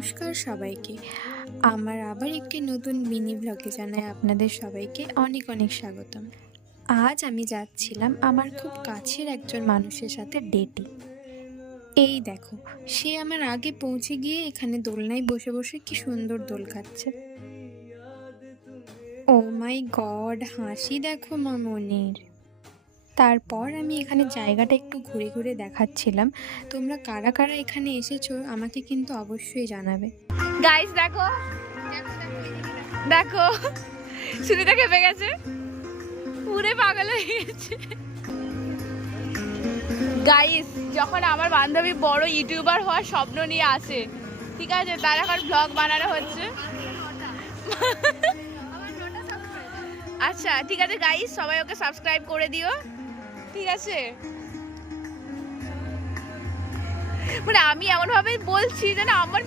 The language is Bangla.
নমস্কার সবাইকে। আমার আবার একটি নতুন মিনি ব্লগে জানাই আপনাদের সবাইকে অনেক অনেক স্বাগতম। আজ আমি যাচ্ছিলাম আমার খুব কাছের একজন মানুষের সাথে ডেটে। এই দেখো, সে আমার আগে পৌঁছে গিয়ে এখানে দোলনায় বসে বসে কি সুন্দর দোল খাচ্ছে। ও মাই গড, হাসি দেখো মামনির। তারপর আমি এখানে জায়গাটা একটু ঘুরে ঘুরে দেখাচ্ছিলাম। তোমরা কারা কারা এখানে এসেছো আমাকে কিন্তু অবশ্যই জানাবে। গাইস দেখো দেখো, সুনিতা খেপে গেছে, পুরে পাগল হয়ে গেছে। গাইস, যখন আমার বান্ধবী বড় ইউটিউবার হওয়ার স্বপ্ন নিয়ে আসে, ঠিক আছে, তার এখন ব্লগ বানানো হচ্ছে। আচ্ছা ঠিক আছে গাইস, সবাই ওকে সাবস্ক্রাইব করে দিও, ঠিক আছে? মানে আমি এমন ভাবে বলছি যেন আমার